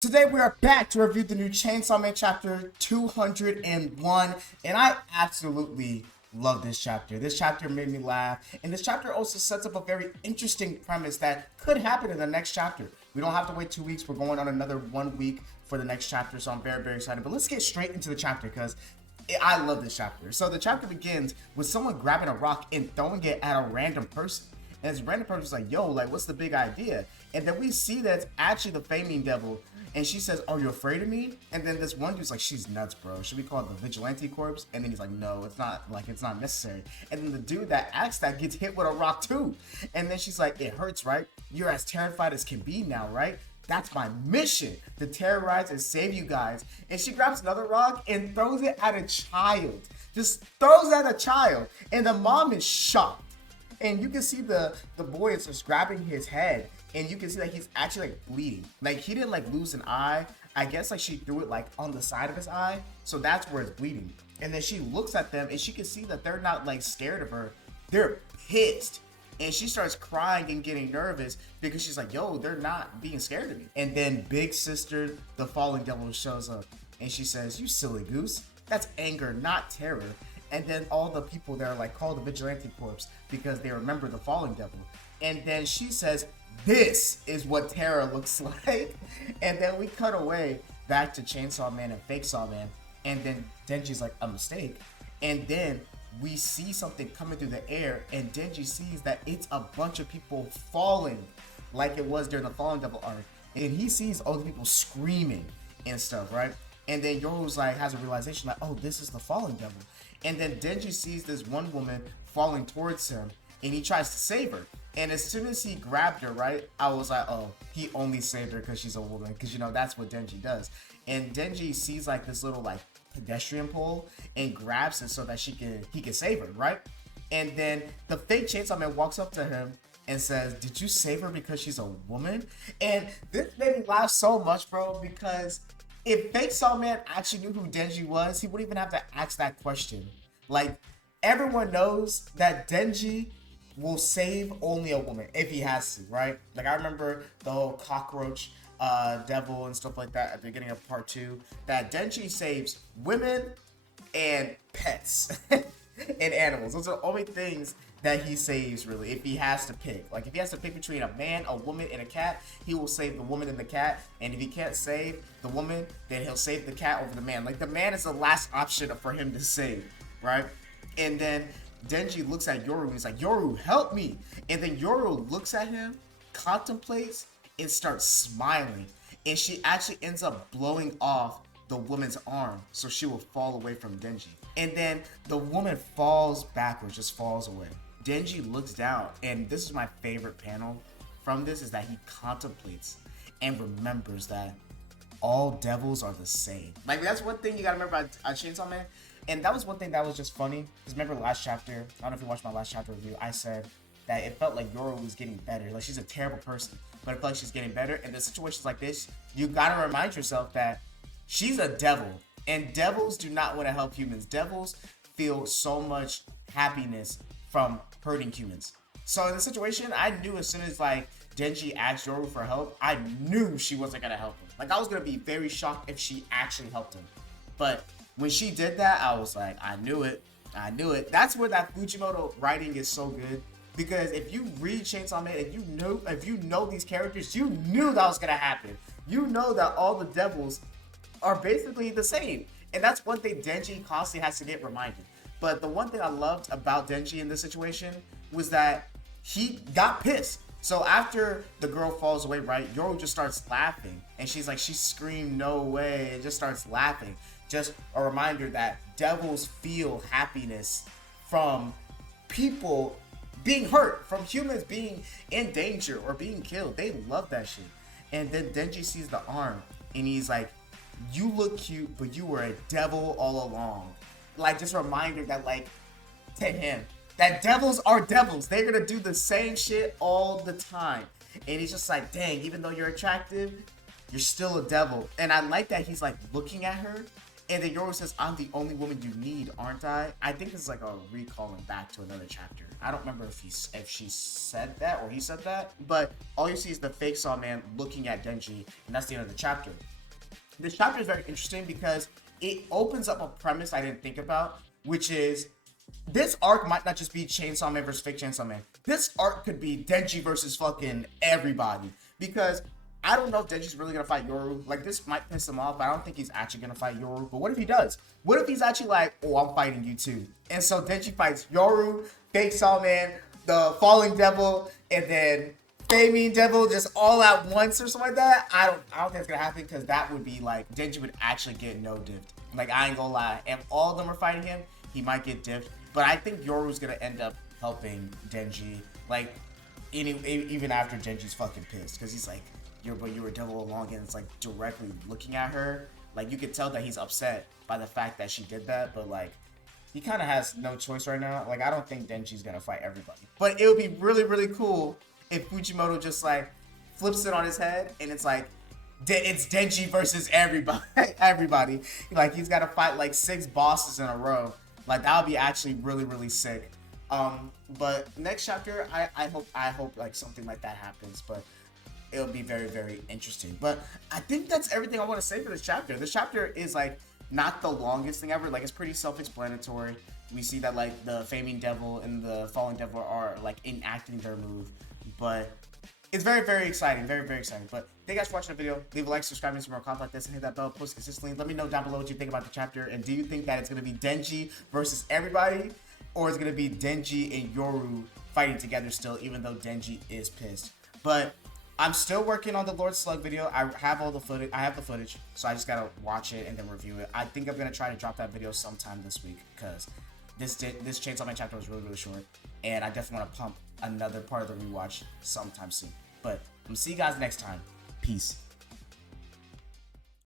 Today we are back to review the new Chainsaw Man chapter 201, and I absolutely love this chapter. This chapter made me laugh, and this chapter also sets up a very interesting premise that could happen in the next chapter. We don't have to wait 2 weeks. We're going on another 1 week for the next chapter, so I'm very, very excited. But let's get straight into the chapter because I love this chapter. So the chapter begins with someone grabbing a rock and throwing it at a random person. And this random person's like, yo, like, what's the big idea? And then we see that it's actually the Flaming Devil. And she says, are you afraid of me? And then this one dude's like, she's nuts, bro. Should we call it the Vigilante Corpse? And then he's like, no, it's not, like, it's not necessary. And then the dude that acts that gets hit with a rock too. And then she's like, it hurts, right? You're as terrified as can be now, right? That's my mission, to terrorize and save you guys. And she grabs another rock and throws it at a child. Just throws at a child. And the mom is shocked. And you can see the boy is just grabbing his head, and you can see that he's actually like bleeding. Like he didn't like lose an eye. I guess like she threw it like on the side of his eye, so that's where it's bleeding. And then she looks at them, and she can see that they're not like scared of her. They're pissed. And she starts crying and getting nervous because she's like, yo, they're not being scared of me. And then Big Sister, the Fallen Devil, shows up, and she says, you silly goose. That's anger, not terror. And then all the people there are like, call the Vigilante Corpse because they remember the Fallen Devil. And then she says, this is what terror looks like. And then we cut away back to Chainsaw Man and Fake Saw Man. And then Denji's like, a mistake. And then we see something coming through the air, and Denji sees that it's a bunch of people falling like it was during the Fallen Devil arc. And he sees all the people screaming and stuff, right? And then Yoru's like, has a realization like, oh, this is the Fallen Devil. And then Denji sees this one woman falling towards him, and he tries to save her. And as soon as he grabbed her, right, I was like, oh, he only saved her because she's a woman, because you know that's what Denji does. And Denji sees like this little like pedestrian pole and grabs it so that he can save her, right? And then the fake Chainsaw Man walks up to him and says, did you save her because she's a woman? And this made me laugh so much, bro, because if Fake Saw Man actually knew who Denji was, he wouldn't even have to ask that question. Like, everyone knows that Denji will save only a woman if he has to, right? Like, I remember the whole cockroach devil and stuff like that at the beginning of part 2, that Denji saves women and pets and animals. Those are the only things that he saves, really, if he has to pick. Like, if he has to pick between a man, a woman, and a cat, he will save the woman and the cat. And if he can't save the woman, then he'll save the cat over the man. Like, the man is the last option for him to save, right? And then Denji looks at Yoru and he's like, Yoru, help me. And then Yoru looks at him, contemplates, and starts smiling. And she actually ends up blowing off the woman's arm so she will fall away from Denji. And then the woman falls backwards, just falls away. Denji looks down, and this is my favorite panel from this, is that he contemplates and remembers that all devils are the same. Like, that's one thing you gotta remember about Chainsaw Man. And that was one thing that was just funny. Because remember last chapter, I don't know if you watched my last chapter review, I said that it felt like Yoru was getting better. Like, she's a terrible person, but it felt like she's getting better. And in situations like this, you gotta remind yourself that she's a devil. And devils do not want to help humans. Devils feel so much happiness from hurting humans. So in this situation, I knew as soon as like Denji asked Yoru for help, I knew she wasn't gonna help him. Like, I was gonna be very shocked if she actually helped him. But when she did that, I was like, I knew it. I knew it. That's where that Fujimoto writing is so good. Because if you read Chainsaw Man, if you know these characters, you knew that was gonna happen. You know that all the devils are basically the same. And that's one thing Denji constantly has to get reminded. But the one thing I loved about Denji in this situation was that he got pissed. So after the girl falls away, right, Yoru just starts laughing. And she's like, she screamed, no way, and just starts laughing. Just a reminder that devils feel happiness from people being hurt, from humans being in danger or being killed. They love that shit. And then Denji sees the arm, and he's like, you look cute, but you were a devil all along. Like, just a reminder that, like, to him, that devils are devils. They're gonna do the same shit all the time. And he's just like, dang, even though you're attractive, you're still a devil. And I like that he's like looking at her And then Yoru says, I'm the only woman you need, aren't I? I think it's like a recalling back to another chapter. I don't remember if she said that or he said that, but all you see is the fake Saw Man looking at Denji, and that's the end of the chapter. This chapter is very interesting because it opens up a premise I didn't think about, which is this arc might not just be Chainsaw Man versus fake Chainsaw Man. This arc could be Denji versus fucking everybody, because I don't know if Denji's really gonna fight Yoru. Like, this might piss him off, but I don't think he's actually gonna fight Yoru. But what if he does? What if he's actually like, oh, I'm fighting you too? And so Denji fights Yoru, fake Saw Man, the Falling Devil, and then Flaming Devil just all at once or something like that. I don't think it's gonna happen, because that would be like Denji would actually get no diffed. Like, I ain't gonna lie. If all of them are fighting him, he might get diffed. But I think Yoru's gonna end up helping Denji. Like, even after Denji's fucking pissed, because he's like, you were a devil along, and it's like directly looking at her. Like, you could tell that he's upset by the fact that she did that, but like, he kind of has no choice right now. Like, I don't think Denji's gonna fight everybody, but it would be really, really cool if Fujimoto just like flips it on his head and it's like, it's Denji versus everybody. Everybody. Like, he's got to fight like 6 bosses in a row. Like, that would be actually really, really sick. But next chapter, I hope like something like that happens, but it'll be very, very interesting. But I think that's everything I want to say for this chapter. This chapter is like not the longest thing ever. Like, it's pretty self-explanatory. We see that like the Flaming Devil and the Falling Devil are like enacting their move, but it's very, very exciting. Very, very exciting. But thank you guys for watching the video. Leave a like, subscribe to see more content like this, and hit that bell, post consistently. Let me know down below what you think about the chapter, and do you think that it's going to be Denji versus everybody, or is it going to be Denji and Yoru fighting together still, even though Denji is pissed? But I'm still working on the Lord Slug video. I have all the footage. I have the footage, so I just got to watch it and then review it. I think I'm going to try to drop that video sometime this week, because this Chainsaw Man chapter was really, really short, and I definitely want to pump another part of the rewatch sometime soon. But I'm gonna see you guys next time. Peace.